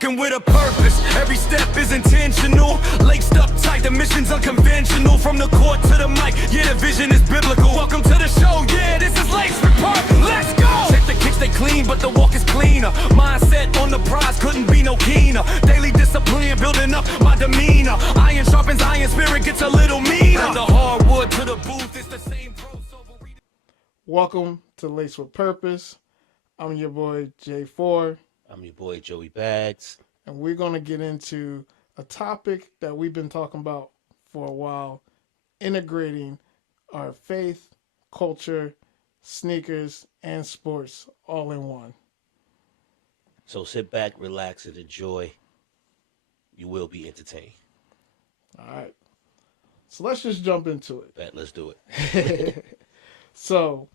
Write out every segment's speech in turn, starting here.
walking with a purpose. Every step is intentional. Laced up tight, the mission's unconventional. From the court to the mic, yeah, the vision is biblical. Welcome to the show, yeah, this is Laced Wit Purpose. Let's go! Check the kicks, they clean, but the walk is cleaner. Mindset on the prize, couldn't be no keener. Daily discipline, building up my demeanor. Iron sharpens iron, spirit gets a little meaner. From the hardwood to the booth, it's the same pro. Welcome to Laced Wit Purpose. I'm your boy J4. I'm your boy Joey Bags. And we're going to get into a topic that we've been talking about for a while, integrating our faith, culture, sneakers, and sports all in one. So sit back, relax, and enjoy. You will be entertained. All right. So let's just jump into it. Bet, let's do it. So,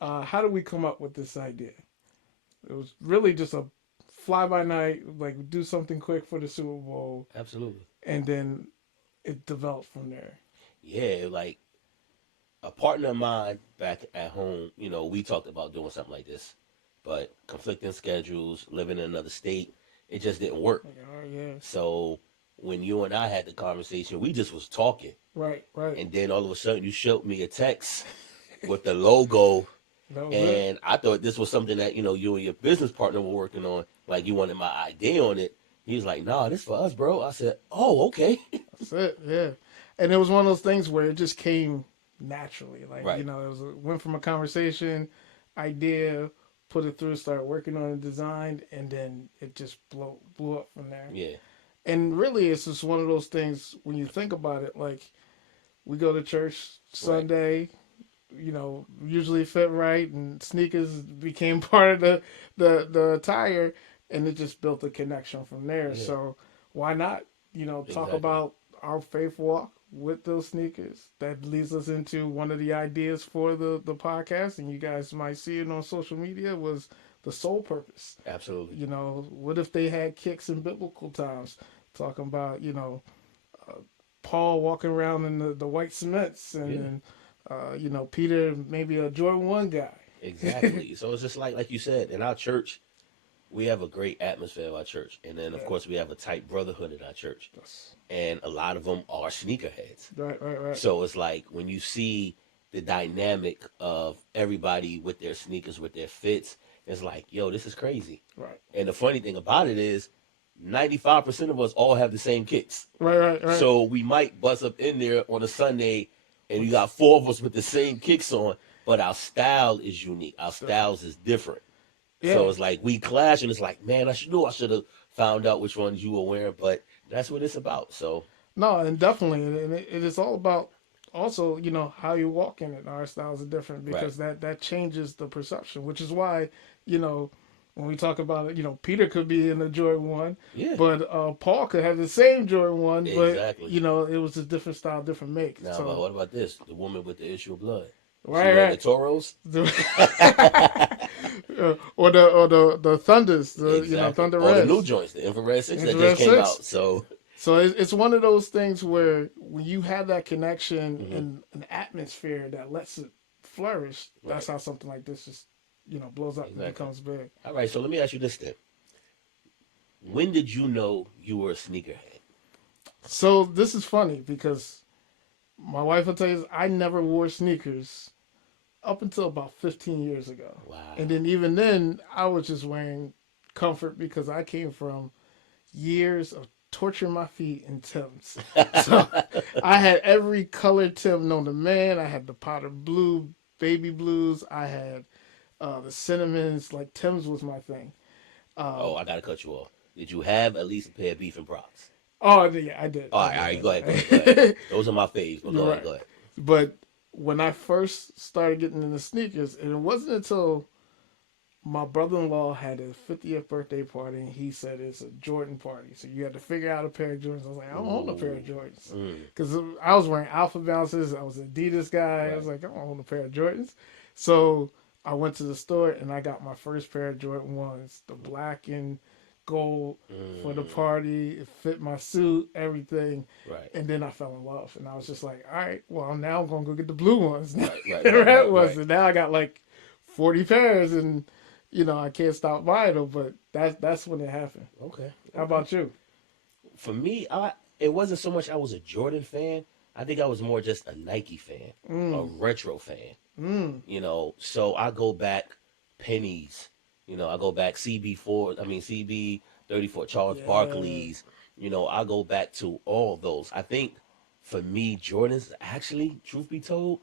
how did we come up with this idea? It was really just a fly-by-night, like do something quick for the Super Bowl. Absolutely. And then it developed from there. Yeah, like a partner of mine back at home, you know, we talked about doing something like this, but conflicting schedules, living in another state, it just didn't work. Like, oh, yeah. So when you and I had the conversation, we just was talking. Right. And then all of a sudden you showed me a text with the logo. And I thought this was something that, you know, you and your business partner were working on. Like, you wanted my idea on it. He was like, nah, this for us, bro. I said, oh, okay. That's it, yeah. And it was one of those things where it just came naturally. Like, right. You know, went from a conversation, idea, put it through, started working on a design, and then it just blew up from there. Yeah. And really, it's just one of those things, when you think about it, like, we go to church Sunday, right. You know, usually fit right, and sneakers became part of the attire, and it just built a connection from there. Yeah. So why not, you know, talk about our faith walk with those sneakers? That leads us into one of the ideas for the podcast, and you guys might see it on social media, was the sole purpose. Absolutely. You know, what if they had kicks in biblical times? Talking about, you know, Paul walking around in the white cements, and you know, Peter, maybe a Jordan 1 guy. Exactly. So it's just like you said, in our church, we have a great atmosphere at our church. And then, of course, we have a tight brotherhood at our church. Yes. And a lot of them are sneakerheads. Right. So it's like when you see the dynamic of everybody with their sneakers, with their fits, it's like, yo, this is crazy. Right. And the funny thing about it is 95% of us all have the same kicks. Right. So we might buzz up in there on a Sunday and you got 4 of us with the same kicks on, but our style is unique. Our styles is different. Yeah. So it's like we clash, and it's like, man, I should have found out which ones you were wearing, but that's what it's about. So no, and definitely, and it is all about also, you know, how you walk in it. Our styles are different because that changes the perception, which is why, you know, when we talk about it, you know, Peter could be in the Jordan 1, but Paul could have the same Jordan 1, but, you know, it was a different style, different make. Now, but what about this? The woman with the issue of blood. Right. The Toros? or the Thunders, you know, Thunder Reds. Or the new joints, the Infrared 6 that just came out. So it's one of those things where when you have that connection and an atmosphere that lets it flourish, that's how something like this is, you know, blows up and becomes big. All right, so let me ask you this then. When did you know you were a sneakerhead? So this is funny because my wife will tell you I never wore sneakers up until about 15 years ago. Wow. And then even then, I was just wearing comfort because I came from years of torturing my feet in Timbs. So I had every colored Tim known to man. I had the powder blue, baby blues. I had the cinnamons. Like, Timbs was my thing. I gotta cut you off. Did you have at least a pair of beef and Brocs? Oh, yeah, I did. All right, go ahead. Those are my faves, but go ahead. But when I first started getting into sneakers, and it wasn't until my brother-in-law had his 50th birthday party, and he said it's a Jordan party, so you had to figure out a pair of Jordans. I was like, I don't own a pair of Jordans. Because I was wearing Alpha Bounces. I was an Adidas guy. I was like, I don't own a pair of Jordans. So I went to the store, and I got my first pair of Jordan 1s, the black and gold for the party. It fit my suit, everything. Right. And then I fell in love, and I was just like, all right, well, now I'm going to go get the blue ones. Right. And now I got like 40 pairs, and, you know, I can't stop buying them, but that's when it happened. Okay. How about you? For me, it wasn't so much I was a Jordan fan. I think I was more just a Nike fan, a retro fan. So I go back pennies. I go back CB34, Charles Yeah. Barkley's. I go back to all those. I think for me, Jordans actually, truth be told,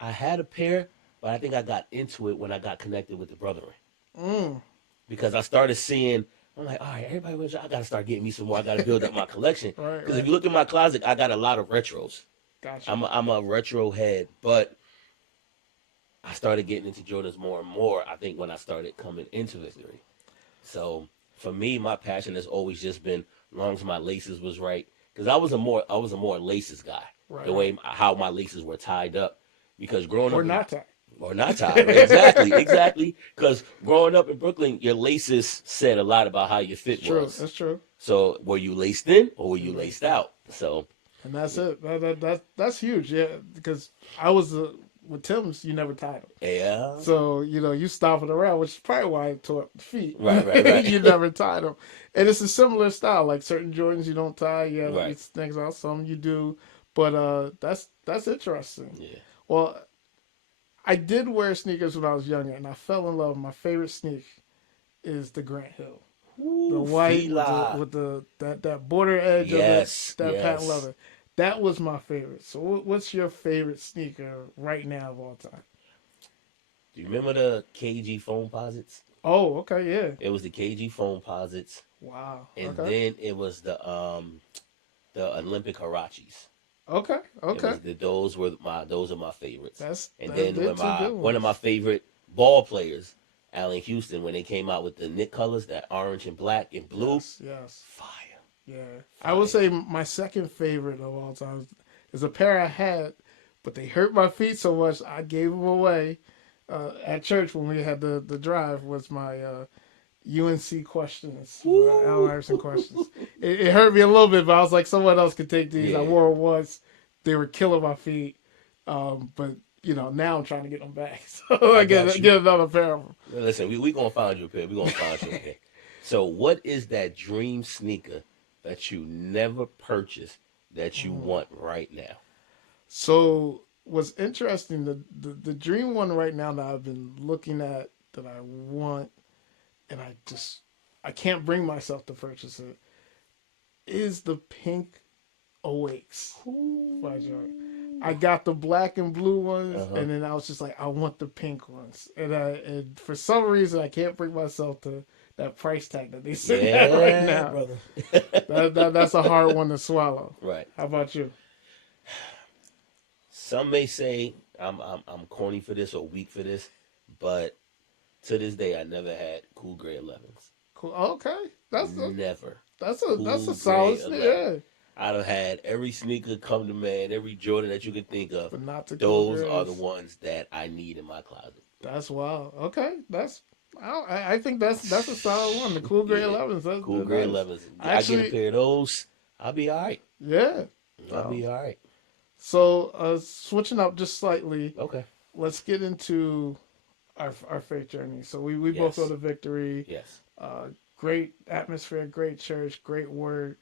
I had a pair, but I think I got into it when I got connected with the brethren Mm. because I started seeing. I'm like, all right, everybody, I got to start getting me some more. I got to build up my collection. Right, Because if right. you look in my closet, I got a lot of retros. Gotcha. I'm a retro head, but I started getting into Jordans more and more. I think when I started coming into Victory. So for me, my passion has always just been, as long as my laces was right, because I was a more laces guy. Right, The way how my laces were tied up, because growing or up in not that. or not tied, right? Exactly. Because growing up in Brooklyn, your laces said a lot about how your It's fit true. was. That's true. So were you laced in or were you You laced laced out. out? So And that's it. That's huge. Yeah, because I was with Tim's. You never tied them, yeah, so you stomping around, which is probably why I tore up the feet. You right, never tied them, and it's a similar style. Like certain Jordans, you don't tie. You have right, these things out. Some you do, but that's interesting. yeah. Well, I did wear sneakers when I was younger, and I fell in love. My favorite sneak is the Grant Hill. The Ooh, white with Fila. that border edge of it, Yes, that patent yes. leather. That was my favorite. So what's your favorite sneaker right now of all time? Do you remember the KG foam posits? Oh, okay, yeah. It was the KG foam posits, Wow. and Okay. then it was the Olympic Harachis. Okay. It Okay. was those are my favorites. And then They're when two my good one of my ones. favorite ball players, Allen Houston, when they came out with the Nick colors, that orange and black and blue, Yes. Yes. fire, Yeah. I would fire. say my second favorite of all time is a pair I had, but they hurt my feet so much I gave them away at church when we had the drive. Was my UNC questions, Allen Woo! Iverson questions. It hurt me a little bit, but I was like, someone else could take these. I Yeah, wore them once; they were killing my feet. But now I'm trying to get them back, so I I got you. get another pair of them. Well, listen, we gonna find you a pair. We gonna find you a pair. So, what is that dream sneaker that you never purchased that you Mm. want right now? So what's interesting, the dream one right now that I've been looking at that I want, and I can't bring myself to purchase it, is the pink Awakes by Jordan. I got the black and blue Uh ones, huh. and then I was just like, I want the pink ones, and for some reason I can't bring myself to that price tag that they sitting at right Yeah, now. brother. That's a hard one to swallow. Right. How about you? Some may say I'm corny for this or weak for this, but to this day I never had cool gray 11s. Cool. Okay, Never that's a cool gray solid 11. yeah, I'd have had every sneaker come to man, every Jordan that you could think of. but not the cool Those are the grays. ones that I need in my closet. That's wild. Okay, I think that's a solid one. The cool gray Yeah, 11s. cool They're gray nice. 11s. I get a Actually, pair of those. I'll be all right. yeah. I'll Um, be all right. so switching up just slightly, Okay. let's get into our faith journey. So we both go Yes. to Victory. Yes. Great atmosphere, great church, great word.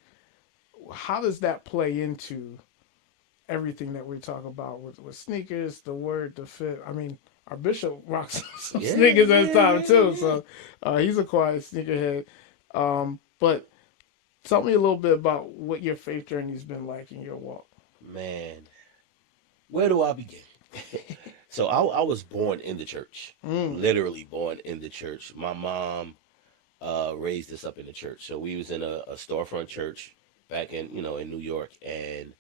How does that play into everything that we talk about with sneakers, the word, the fit? I mean, our bishop rocks some Yeah, sneakers at his yeah, time yeah, too, yeah. so he's a quiet sneakerhead. But tell me a little bit about what your faith journey's been like in your walk. Man, where do I begin? So I was born in the church, Mm, literally born in the church. My mom raised us up in the church. So we was in a storefront church back in New York, and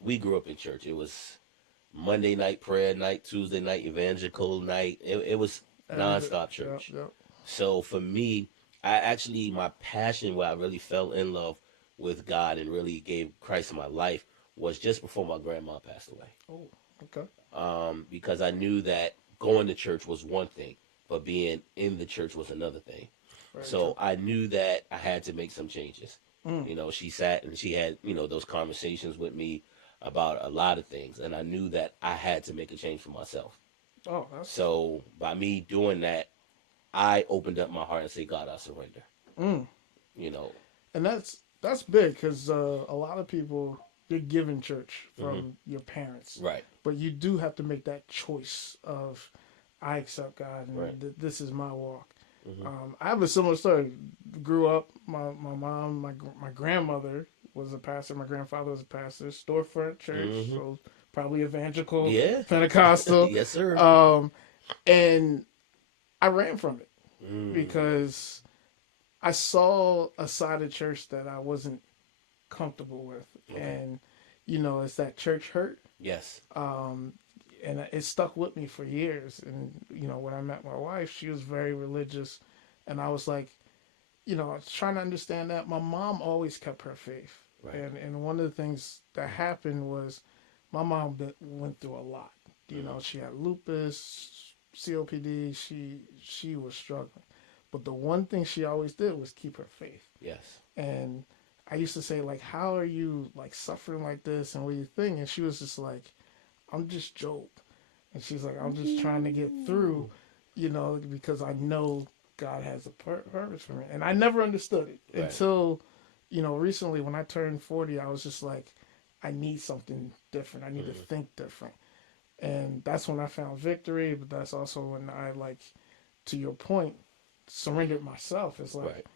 we grew up in church. It was Monday night prayer night, Tuesday night evangelical night. It was every day. nonstop Yep, church. yep. So for me, my passion where I really fell in love with God and really gave Christ my life was just before my grandma passed away. Oh, okay. Because I knew that going to church was one thing, but being in the church was another thing. Very true. So I knew that I had to make some changes. Mm. She sat and she had, those conversations with me about a lot of things. And I knew that I had to make a change for myself. Oh, that's So by me doing that, I opened up my heart and said, God, I surrender. mm. You know, And that's big because a lot of people, you're given church Hmm. from your parents, Right. but you do have to make that choice of I accept God Right. and this is my walk. Hmm. I have a similar story. Grew up, my mom, my grandmother was a pastor. My grandfather was a pastor. Storefront church, Hmm. so probably evangelical, Yeah. Pentecostal, Yes, sir. um, and I ran from it Mm. because I saw a side of church that I wasn't comfortable with, Okay. and it's that church hurt, Yes. um, and it stuck with me for years. And when I met my wife, she was very religious, and I was like, I was trying to understand that. My mom always kept her faith, Right. and one of the things that happened was my mom went through a lot. Hmm. She had lupus, COPD. She was struggling, but the one thing she always did was keep her faith. Yes. And I used to say, like, how are you like suffering like this, and what do you think? And she was just like, I'm just Job, and she's like, I'm just trying to get through, Ooh. because I know God has a purpose for me, and I never understood it Right. until, recently when I turned 40. I was just like, I need something different. I need to Hmm. think different, and that's when I found victory. But that's also when I, like, to your point, surrendered myself. It's like, Right.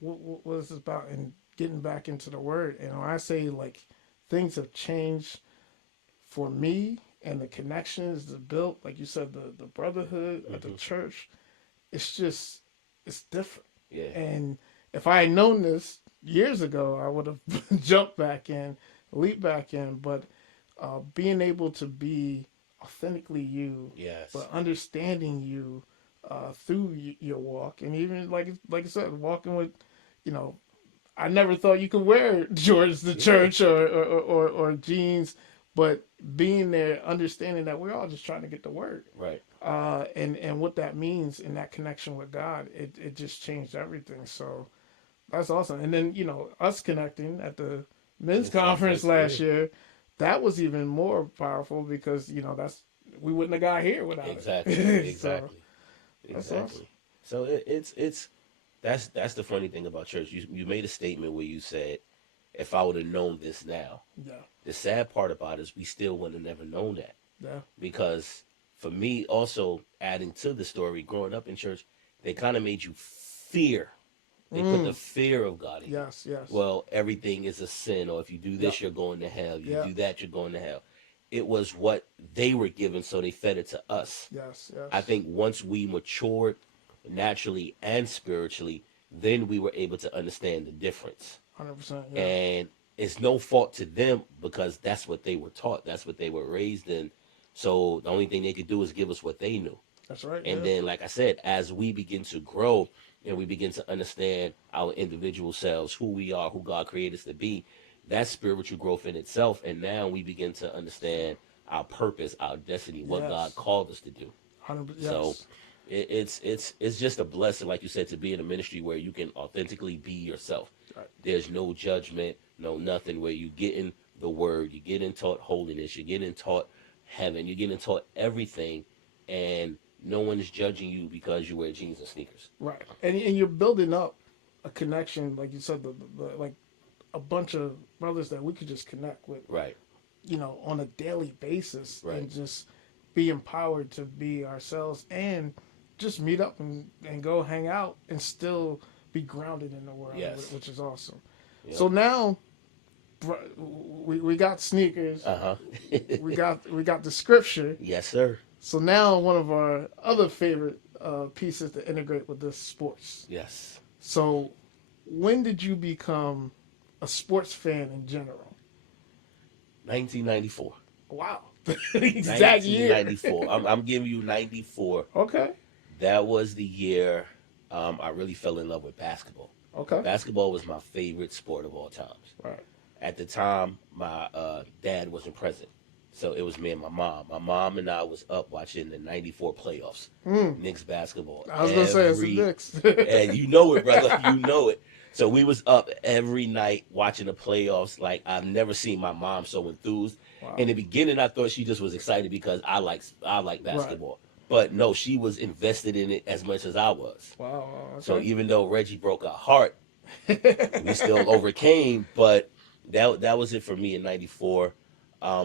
what is this about? And getting back into the word. And when I say, like, things have changed for me and the connections, the built, like you said, the brotherhood at the Hmm. church, it's just, it's different. Yeah. And if I had known this years ago, I would have jumped back in, leaped back in. But being able to be authentically you, Yes. but understanding you through your walk, and even like I said, walking with, you know, I never thought you could wear Jordans to Yeah. church or jeans, but being there, understanding that we're all just trying to get the word, Right. and what that means in that connection with God, it just changed everything. So that's awesome. And then us connecting at the men's Men's conference conference. Yeah. last year, that was even more powerful because that's we wouldn't have got here without Exactly. it. So Exactly. that's awesome. Exactly. So it's that's the funny thing about church. You made a statement where you said, if I would have known this now. Yeah, The sad part about it is we still would have never known that. yeah, Because for me, also adding to the story, growing up in church, they kind of made you fear. They put the mm, fear of God in you. yes, yes, Well, everything is a sin, or if you do yep, this, you're going to hell. You yep, do that, you're going to hell. It was what they were given, so they fed it to us. yes, I yes, think once we matured naturally and spiritually, then we were able to understand the difference. 100%, yeah, And it's no fault to them because that's what they were taught, that's what they were raised in. So the only thing they could do is give us what they knew. that's right, And yeah, then, like I said, as we begin to grow and we begin to understand our individual selves, who we are, who God created us to be, that's spiritual growth in itself. And now we begin to understand our purpose, our destiny, what God yes, called us to do. 100%, So yes, it's just a blessing, like you said, to be in a ministry where you can authentically be yourself. right, There's no judgment, no nothing. Where you getting the word, you getting taught holiness, you're getting taught heaven, you're getting taught everything, and no one is judging you because you wear jeans and sneakers. right. And you're building up a connection, like you said, the like a bunch of brothers that we could just connect with, Right, on a daily basis, right. and just be empowered to be ourselves and just meet up and go hang out and still be grounded in the world, Yes. which is awesome. Yep. So now we got sneakers, Uh huh. we got the scripture. Yes, sir. So now one of our other favorite pieces to integrate with this sports. Yes. So when did you become a sports fan in general? 1994. Wow. Exact year. 1994. I'm giving you 94. Okay. That was the year I really fell in love with basketball. Okay. Basketball was my favorite sport of all times. Right. At the time, my dad wasn't present. So it was me and my mom. My mom and I was up watching the 94 playoffs, Knicks basketball. I was going to say it's the Knicks. And you know it, brother. You know it. So we was up every night watching the playoffs. Like, I've never seen my mom so enthused. Wow. In the beginning, I thought she just was excited because I like basketball. But no, she was invested in it as much as I was. Wow. Okay. So even though Reggie broke her heart, We still overcame, but that was it for me in '94.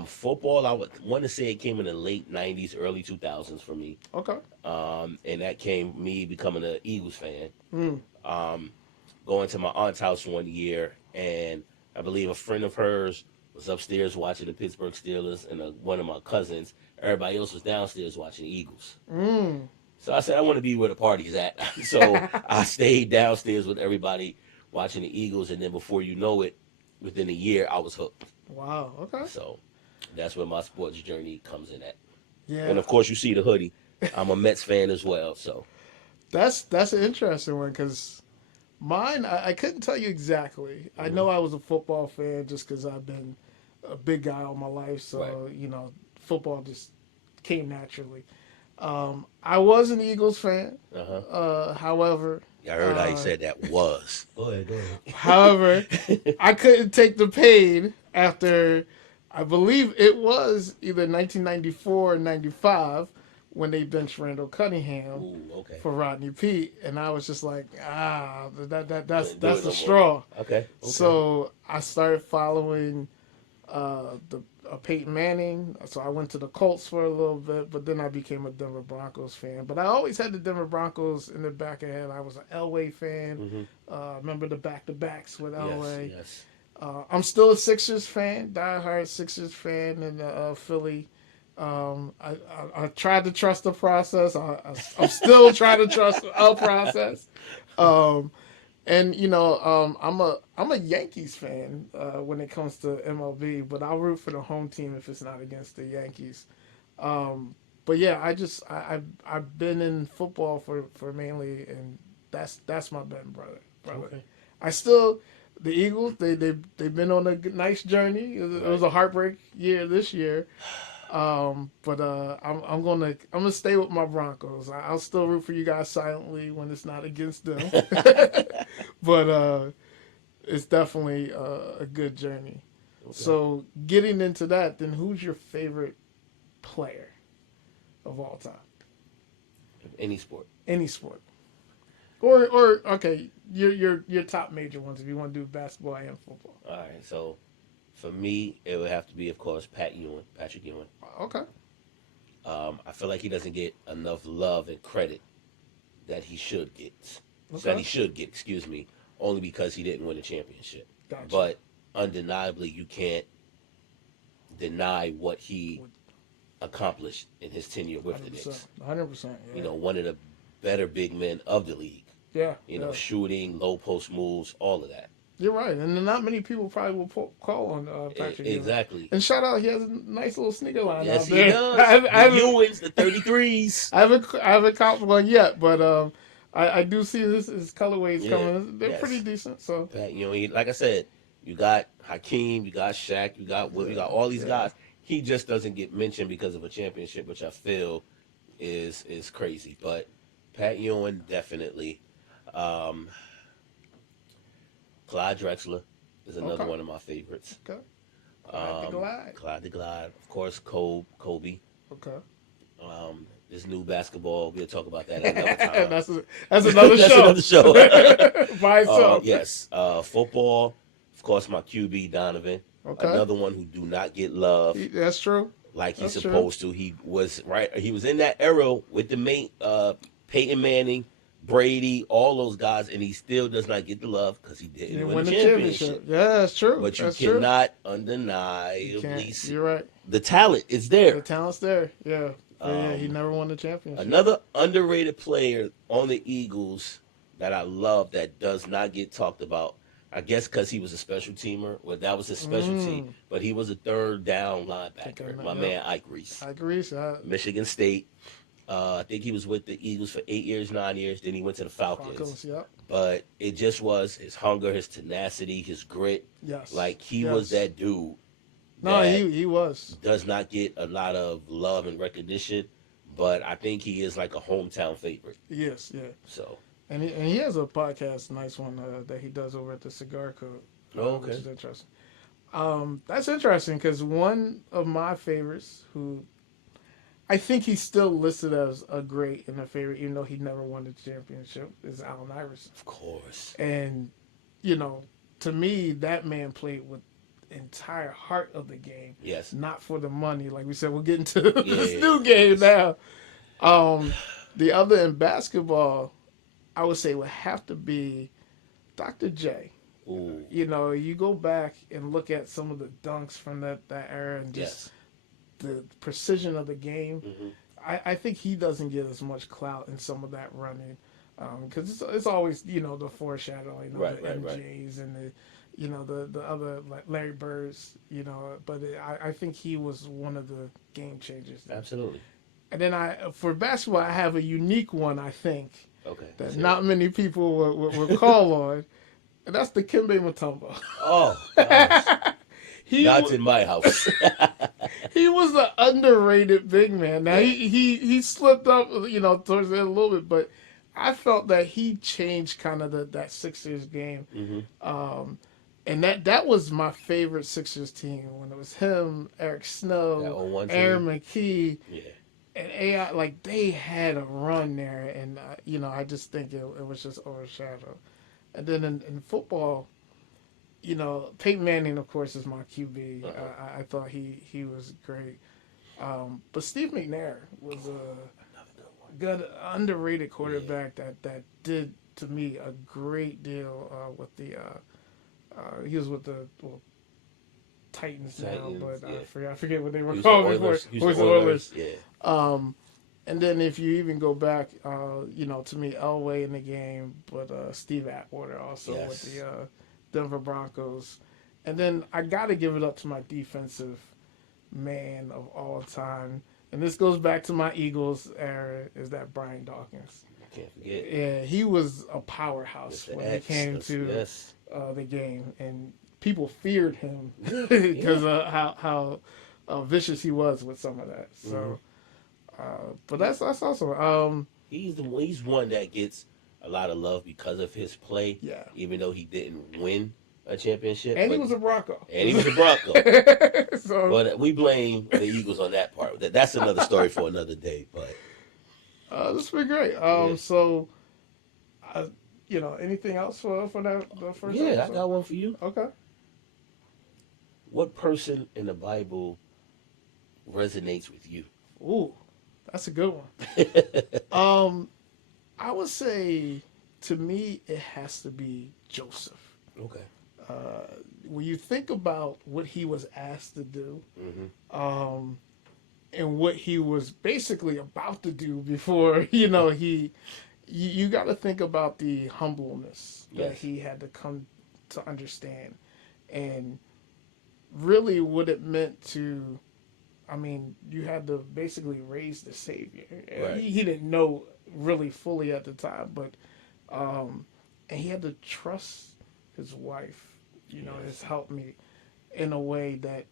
Football, I would want to say it came in the late '90s, early 2000s for me, Okay. and that came me becoming an Eagles fan. Mm. Um, Going to my aunt's house one year, and I believe a friend of hers was upstairs watching the Pittsburgh Steelers, and one of my cousins, everybody else was downstairs watching the Eagles. Mm. So I said, I want to be where the party's at. So I stayed downstairs with everybody watching the Eagles, and then before you know it, within a year, I was hooked. Wow. Okay. So that's where my sports journey comes in at. Yeah. And of course, you see the hoodie. I'm a Mets fan as well. So That's an interesting one because mine, I couldn't tell you exactly. I know I was a football fan just because I've been a big guy all my life. So, Right. football just came naturally. I was an Eagles fan. However, I heard how you said that was. Go ahead. however, I couldn't take the pain after, I believe it was either 1994 or 95 when they benched Randall Cunningham Ooh, okay. for Rodney Pete, and I was just like, that's Couldn't do it the no more. straw. Okay. So I started following the Peyton Manning. So I went to the Colts for a little bit, but then I became a Denver Broncos fan. But I always had the Denver Broncos in the back of the head. I was an Elway fan. Remember the back-to-backs with Elway. Yes. I'm still a Sixers fan, diehard Sixers fan in Philly. I tried to trust the process. I'm still trying to trust a process. I'm a Yankees fan when it comes to MLB, but I'll root for the home team if it's not against the Yankees. But yeah, I've been in football for mainly, and that's my bet, brother. Okay. I still the Eagles. They've been on a nice journey. It was a heartbreak year this year. But I'm gonna stay with my Broncos. I'll still root for you guys silently when it's not against them. But it's definitely a good journey. Okay. So getting into that, then who's your favorite player of all time? Any sport. Any sport. Or okay, your top major ones if you want to do basketball and football. All right, so for me, it would have to be, of course, Patrick Ewing. Okay. I feel like he doesn't get enough love and credit that he should get. Excuse me, only because he didn't win a championship. Gotcha. But undeniably, you can't deny what he accomplished in his tenure with the Knicks. 100%. Yeah. One of the better big men of the league. Yeah. Shooting, low post moves, all of that. You're right, and not many people probably will call on Patrick Ewing. Exactly. And shout out, he has a nice little sneaker line Yes, out there. he does. Ewing's the 33s. I haven't caught one yet, but I do see his colorways coming. They're pretty decent. So Pat, like I said, you got Hakeem, you got Shaq, you got Will, you got all these guys. He just doesn't get mentioned because of a championship, which I feel is crazy. But Pat Ewing definitely. Clyde Drexler is another one of my favorites. Okay. Clyde the Glide. Of course, Kobe. Okay. This new basketball, we'll talk about that another time. that's another show. That's another show. By itself. Yes. Football, of course, my QB, Donovan. Okay. Another one who do not get love. That's true. Like he's supposed to. He was in that era with the Peyton Manning, Brady, all those guys, and he still does not get the love because he didn't win the championship. Yeah, that's true. But you cannot undeniably see. You're right. The talent is there. The talent's there. Yeah. He never won the championship. Another underrated player on the Eagles that I love that does not get talked about, I guess because he was a special teamer. Well, that was his specialty, but he was a third down linebacker. My man, Ike Reese. Michigan State. I think he was with the Eagles for 8 years, 9 years. Then he went to the Falcons. Yep. But it just was his hunger, his tenacity, his grit. Yes. Like he was that dude. No, he was. Does not get a lot of love and recognition, but I think he is like a hometown favorite. Yes, yeah. So. And he has a podcast, nice one that he does over at the Cigar Code. Okay. Which is interesting. That's interesting because one of my favorites, who I think he's still listed as a great and a favorite, even though he never won the championship, is Allen Iverson. Of course. And you know, to me, that man played with entire heart of the game, Yes. not for the money. Like we said, we'll get into this Yeah. new game It's- now. The other in basketball, I would say would have to be Dr. J. Ooh. You know, you go back and look at some of the dunks from that era and just Yes. the precision of the game. Hmm. I think he doesn't get as much clout in some of that running because it's always the foreshadowing of Right, the right, right. MJs and the other like Larry Birds, but I think he was one of the game changers there. Absolutely. And then for basketball I have a unique one I think Okay. that let's not hear it. many people will call on, and that's the Kimbe Mutombo. Oh gosh. he Not was, in my house. he was an underrated big man. Now Yeah. he slipped up, towards the end a little bit, but I felt that he changed kind of that Sixers game. Hmm. And that was my favorite Sixers team when it was him, Eric That Snow, 01 Aaron team. McKee, Yeah. and AI. Like they had a run there, and I just think it was just overshadowed. And then in football, Peyton Manning, of course, is my QB. Uh-huh. I thought he was great. But Steve McNair was a Another good one. good, underrated quarterback that did, to me, a great deal with the. He was with the Titans now, Titans, but yeah. I forget what they were Houston called Oilers. before. Houston Houston Oilers. Yeah. And then if you even go back, to me, Elway in the game, but Steve Atwater also with Yes. the Denver Broncos. And then I got to give it up to my defensive man of all time. And this goes back to my Eagles era, is that Brian Dawkins. Can't forget. Yeah, he was a powerhouse Mr. when X. it came to Yes. the game. And people feared him Yeah. because of how vicious he was with some of that. So, but that's awesome. He's one that gets a lot of love because of his play. Yeah. Even though he didn't win a championship. And he but- was a Bronco. And he was a Bronco. So, But we blame the Eagles on that part. That's another story for another day. But this has been great. Yeah. So, anything else for the first yeah, episode? I got one for you. Okay. What person in the Bible resonates with you? Ooh, that's a good one. I would say, to me, it has to be Joseph. Okay. When you think about what he was asked to do, Mm-hmm. and what he was basically about to do before, you got to think about the humbleness that Yes. he had to come to understand, and really what it meant to. I mean, you had to basically raise the Savior. Right. He didn't know really fully at the time, but and he had to trust his wife, Yes. his helpmate, in a way that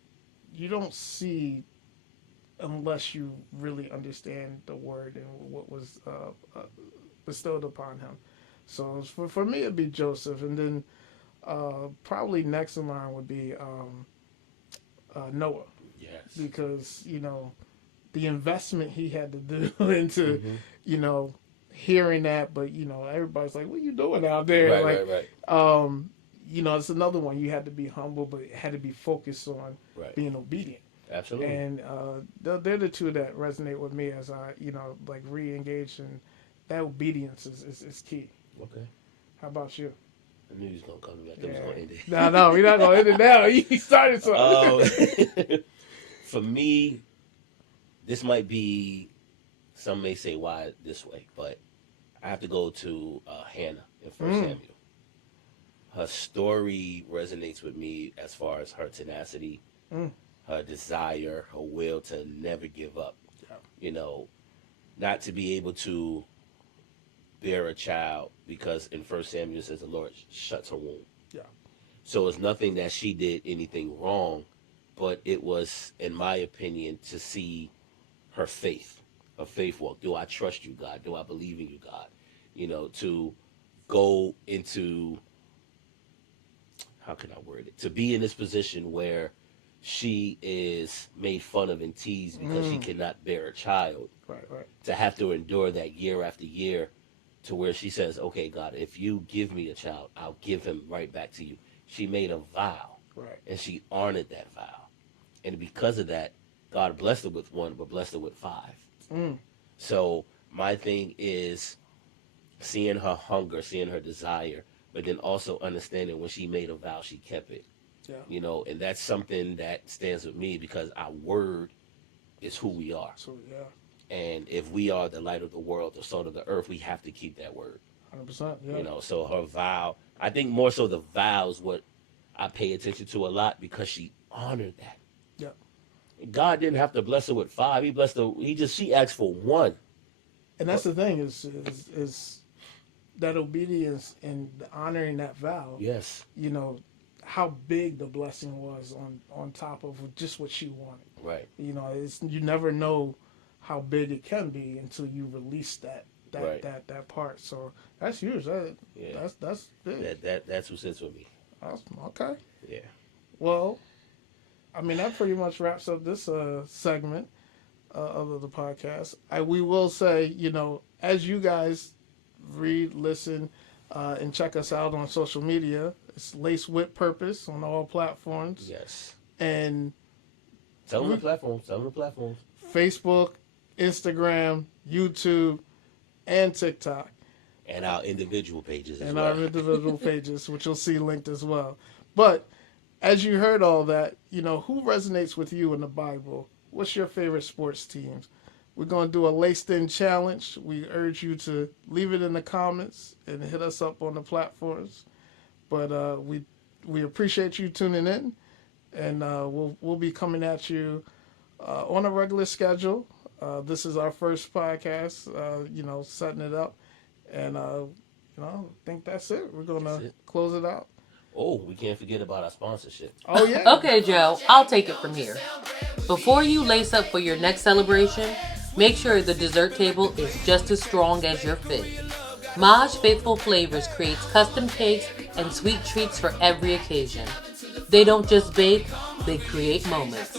you don't see unless you really understand the word and what was bestowed upon him. So for me, it'd be Joseph, and then probably next in line would be Noah, Yes. because the investment he had to do into Mm-hmm. hearing that, but everybody's like, what are you doing out there? Right, like right. it's another one. You had to be humble, but it had to be focused on Right. being obedient. Absolutely. And they're the two that resonate with me as I like re-engage, and that obedience is key. Okay. How about you? I knew he was gonna come to me. I thought he was gonna end it. No, we're not gonna end it now. You started something. For me, this might be, some may say why this way, but I have to go to Hannah in First Samuel. Her story resonates with me as far as her tenacity, her desire, her will to never give up. Yeah. Not to be able to bear a child, because in First Samuel it says the Lord shuts her womb. Yeah. So it's nothing that she did anything wrong, but it was, in my opinion, to see her faith walk. Do I trust you, God? Do I believe in you, God? To go into, how can I word it? To be in this position where she is made fun of and teased because she cannot bear a child. Right. To have to endure that year after year, to where she says, okay, God, if you give me a child, I'll give him right back to you. She made a vow, Right. and she honored that vow. And because of that, God blessed her with one, but blessed her with 5. So my thing is seeing her hunger, seeing her desire, but then also understanding when she made a vow, she kept it. Yeah. You know, and that's something that stands with me because our word is who we are. So yeah. And if we are the light of the world, the salt of the earth, we have to keep that word. 100%. Yeah. You know, so her vow, I think more so the vow is what I pay attention to a lot because she honored that. Yeah. God didn't have to bless her with 5. He blessed her. She asked for 1. And that's the thing is that obedience and honoring that vow. Yes. You know how big the blessing was on top of just what she wanted. Right. You know, you never know how big it can be until you release that part. So that's huge. That's big. That's what sits with me. Awesome. Okay. Yeah. Well, I mean that pretty much wraps up this segment of the podcast. We will say, you know, as you guys read, listen, and check us out on social media, it's Laced Wit Purpose on all platforms. Yes. And Tell them the platforms. Facebook, Instagram, YouTube, and TikTok. And our individual pages as and well. our individual pages, which you'll see linked as well. But as you heard all that, you know, who resonates with you in the Bible? What's your favorite sports teams? We're going to do a Laced In challenge. We urge you to leave it in the comments and hit us up on the platforms. But we appreciate you tuning in, and we'll be coming at you on a regular schedule. This is our first podcast, you know, setting it up. And, you know, I think that's it. We're going to close it out. Oh, we can't forget about our sponsorship. Oh, yeah. Okay, Joe, I'll take it from here. Before you lace up for your next celebration, make sure the dessert table is just as strong as your fit. Maj Faithful Flavors creates custom cakes and sweet treats for every occasion. They don't just bake, they create moments.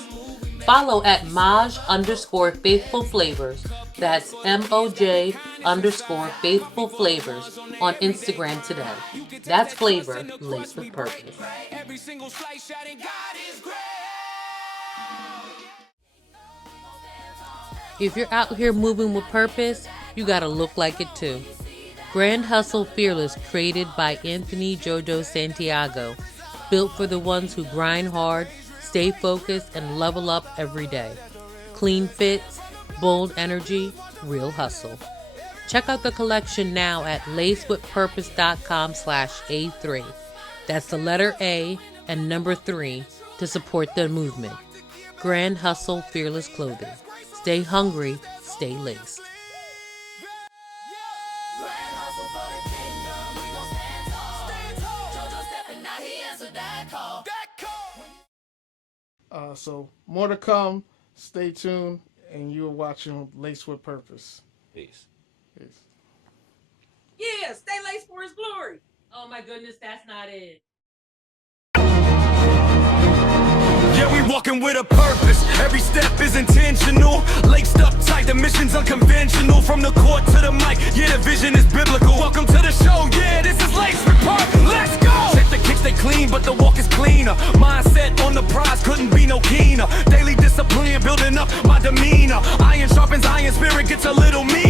Follow at Maj_Faithful Flavors. That's MOJ_Faithful Flavors on Instagram today. That's flavor laced with purpose. Every single slice shouting, God is great. If you're out here moving with purpose, you gotta look like it too. Grand Hustle Fearless, created by Anthony Jojo Santiago, built for the ones who grind hard, stay focused, and level up every day. Clean fits, bold energy, real hustle. Check out the collection now at lacedwithpurpose.com/A3. That's the letter A and number 3 to support the movement. Grand Hustle Fearless Clothing. Stay hungry, stay laced. So more to come. Stay tuned, and you're watching Laced with Purpose. Peace. Peace. Yeah, stay laced for his glory. Oh my goodness, that's not it. Yeah, we walking with a purpose. Every step is intentional. Laced up tight, the mission's unconventional. From the court to the mic, yeah, the vision is biblical. Welcome to the show, yeah, this is Laced Wit Purpose. Let's go! Check the kicks, they clean, but the walk is cleaner. Mindset on the prize, couldn't be no keener. Daily discipline, building up my demeanor. Iron sharpens iron, spirit gets a little meaner.